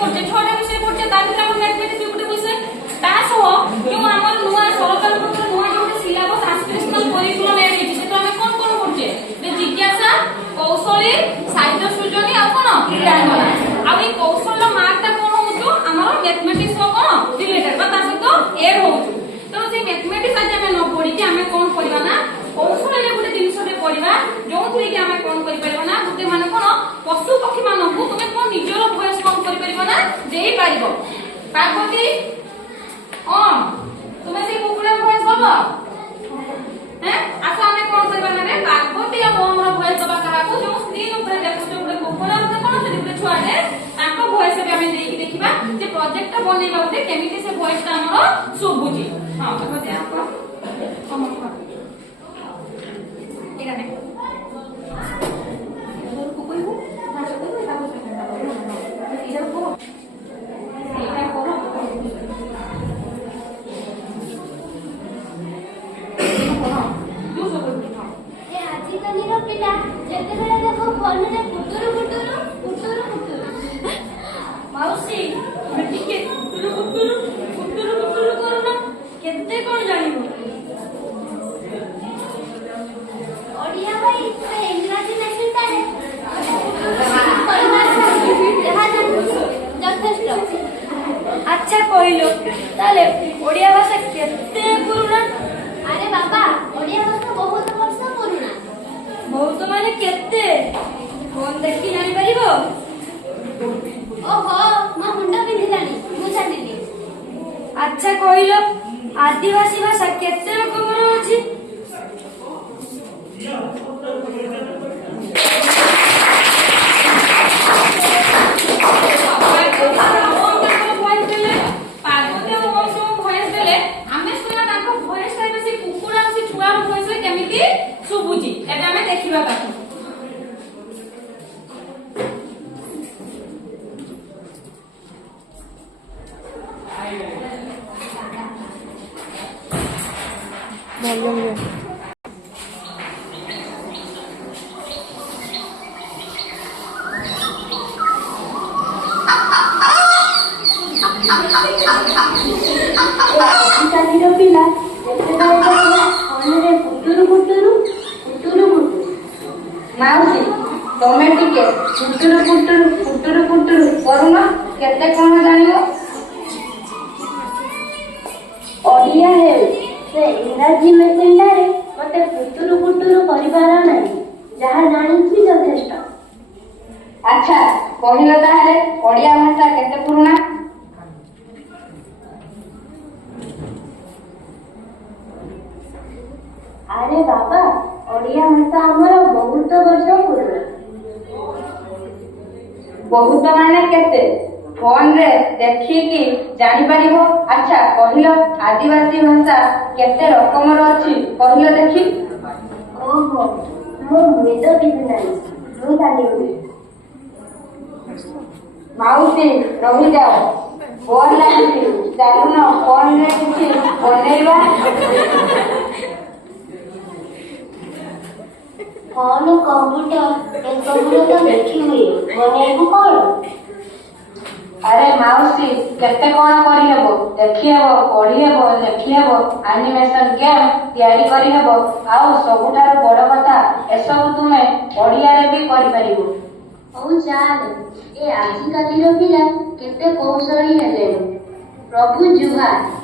পড়ছে 6টা বিষয় পড়ছে তার ভিতরে আমার ম্যাথমেটিক্স ଗୋଟେ বিষয় তা সহ ଯେଉଁ ଆମର ନୂଆ ସରକାର ପକ୍ଷରୁ ନୂଆ ଯୋଉଟା ସିଲାବସ ଆସ୍ପିରେସନାଲ କରିକୁଲମ ଏଡ୍ ହେଇଛି ସେଟା ଆମେ କୋନ କୋନ ପଢୁଛେ ଜିଜ୍ଞାସା କୌଶଳୀ ସାହିତ୍ୟ ସୃଜନୀ ଆଉ କୋନ ଜ୍ଞାନକଳା ଆଉ এই କୌଶଳ ମାର୍କଟା କୋନ ହଉଛୁ ଆମର ମ୍ୟାଥମେଟିକ୍ସ ସହ କୋନ ରିଲେଟେଡ ବା ତା ସହିତ ଏଡ୍ ହଉଛୁ ତ ସେଇ ମ୍ୟାଥମେଟିକ୍ସ ଆଜି ଆମେ ନ ପଢିକି ଆମେ କୋନ କରିବା ନା କୌଶଳରେ ଗୋଟେ ଜିନିଷଟେ ପଢିବା ଯୋଉଥିରେ କି ଆମେ କୋନ କରିପାରିବା ନା ଗୋଟେ ମାନେ କୋନ ପଶୁ ପକ୍ଷୀ ମାନଙ୍କୁ ତୁମେ କୋନ ନିଜର ଭଏସ କୋନ କରିପାରିବ ନା ଦେଇ ପାରିବ ପାର୍ବତୀ ହଁ ତୁମେ ସେଇ କୁକୁଡ଼ା ଭଏସ ଦବ ଆଚ୍ଛା ଆମେ କଣ କରିବା ନା ପାର୍ବତୀ ଆଉ ଓମର ଭଏସ ଦବା କାହାକୁ ଯୋଉ ସ୍କ୍ରିନ୍ ଉପରେ ଦେଖୁଛ ଗୋଟେ କୁକୁଡ଼ା ଗୋଟେ କଣ ସେଠି ଗୋଟେ ଛୁଆଟେ ତାଙ୍କ ଭଏସ ବି ଆମେ ଦେଇକି ଦେଖିବା ଯେ ପ୍ରୋଜେକ୍ଟ ଟା ବନେଇବା ଗୋଟେ କେମିତି ସେ ଭଏସ ଟା ଆମର ଶୁଭୁଛି ହଁ ପାର୍ବତୀ ଆପଣ ଏଇଟା ଦେଖ କୁକୁରକୁ ଭାଷା ଦେବୁ ତାକୁ ଏଇଟା କହ ଏଇଟା କହ ଆଜିକାଲିର ପିଲା ଯେତେବେଳେ ଦେଖ ଫୋନରେ କୁଟୁରୁ କୁଟୁରୁ କୁଟୁରୁ କୁଟୁରୁ ମାଉସୀ ତମେ ଟିକେ କୁଟୁରୁ କୁଟୁରୁ କୁଟୁରୁ କୁଟୁରୁ କରୁନ କେତେ କଣ ଜାଣିବ ଓଡ଼ିଆ ଭାଇ ସେ ଇଂରାଜୀ ଲେଖିଥାଏ ଯଥେଷ୍ଟ। ଆଚ୍ଛା କହିଲ ତାହେଲେ ଓଡ଼ିଆ ଭାଷା କେତେ ପୁରୁଣା ଆରେ ବାବା ଓଡ଼ିଆ ଭାଷା ବହୁତ ବର୍ଷ ପୁରୁଣା। ବହୁତ ମାନେ କେତେ ଫୋନ ଦେଖି ଜାଣିପାରିବ ଓହୋ ମୋ ମୁଣ୍ଡ ପିନ୍ଧିଲାଣି ମୁଁ ଜାଣିଲି। ଆଚ୍ଛା କହିଲ ଆଦିବାସୀ ଭାଷା କେତେ ରକମର ଅଛି ଶୁଭୁଛି ଏବେ ଆମେ ଦେଖିବା ତାକୁ ଆଜିକାଲିର ପିଲା ଯେତେବେଳେ ଫୋନରେ କୁଟୁରୁ କୁଟୁରୁ କୁଟୁରୁ କୁଟୁରୁ ମାଉସୀ ତମେ ଟିକେ କୁଟୁରୁ କୁଟୁରୁ କୁଟୁରୁ କୁଟୁରୁ କରୁନ କେତେ କଣ ଜାଣିବ ଓଡ଼ିଆ ହେଉ ସେ ଇଂରାଜୀ ମେସିନ୍ଟାରେ ମତେ କୁଟୁରୁ କୁଟୁରୁ କରିବାର ନାହିଁ ଯାହା ଜାଣିଛି ଯଥେଷ୍ଟ। ଆଚ୍ଛା କହିଲ ତାହେଲେ ଓଡ଼ିଆ ଭାଷା କେତେ ପୁରୁଣା ଆରେ ବାବା ଓଡ଼ିଆ ଭାଷା ଆମର ବହୁତ ବର୍ଷ ପୁରୁଣା। ବହୁତ ମାନେ କେତେ ଫୋନରେ ଦେଖିକି ଜାଣିପାରିବ ଆଚ୍ଛା କହିଲ ଆଦିବାସୀ ଭାଷା କେତେ ରକମର ଅଛି କହିଲ ଦେଖି ଓହୋ ମୋ ମୁଣ୍ଡ ପିନ୍ଧିଲାଣି ମୁଁ ଜାଣିବି। ମାଉସୀ ରହିଯାଅ ବୋର ଲାଗୁଛି ଚାଲୁନ ଫୋନରେ କିଛି ବନେଇବା ଫୋନ କମ୍ପ୍ୟୁଟର ଏସବୁରେ ତ ଦେଖି ହୁଏ ବନେଇବୁ କଣ? ଆରେ ମାଉସୀ କେତେ କଣ କରିହେବ ଦେଖିହେବ ପଢିହେବ ଲେଖିହେବ ଆନିମେସନ ଗେମ୍ ତିଆରି କରିହେବ ଆଉ ସବୁଠାରୁ ବଡ କଥା ଏସବୁ ତୁମେ ଓଡ଼ିଆରେ ବି କରିପାରିବ। ହଉ ଚାଲ ଏ ଆଜିକାଲିର ପିଲା କେତେ କୌଶଳୀ ହେଲେଣି। ପ୍ରଭୁ ଜୁହାର।